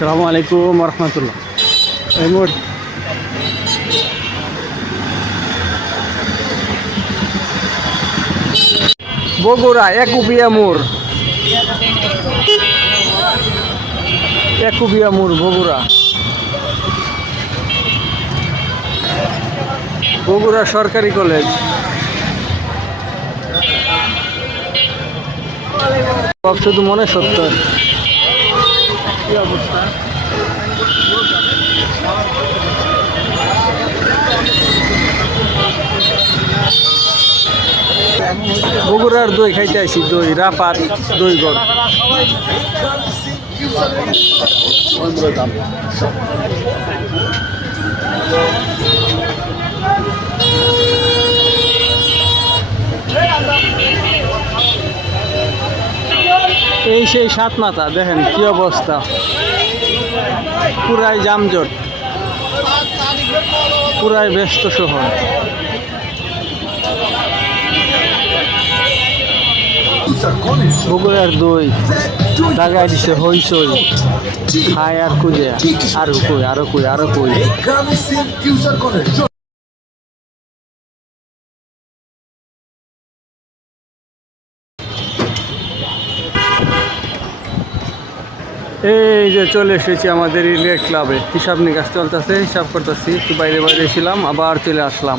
আসসালামু আলাইকুম রহমতুল্লাহ। এই মোড় বগুড়া একুবিয়া মোড়, একুবিয়া মোড় বগুড়া, বগুড়া সরকারি কলেজ। সব শুধু মনে সত্য। কি অবস্থা? বগুড়ার দই খাইতে আসি, দই রাপার দই গড়। এই সেই সাত মাথা, দেখেন কি অবস্থা, পুরাই যানজট, পুরাই ব্যস্ত শহর। বগুড়ার দই লাগাই দিছে হইচই, খায় আর খুঁজে আরো কই আরো কই আরো কই। এই যে চলে এসেছি আমাদের রিলে ক্লাবে, হিসাব নিকাশ চলতেছে, হিসাব করতেছি, একটু বাইরে বাইরে ছিলাম, আবার চলে আসলাম।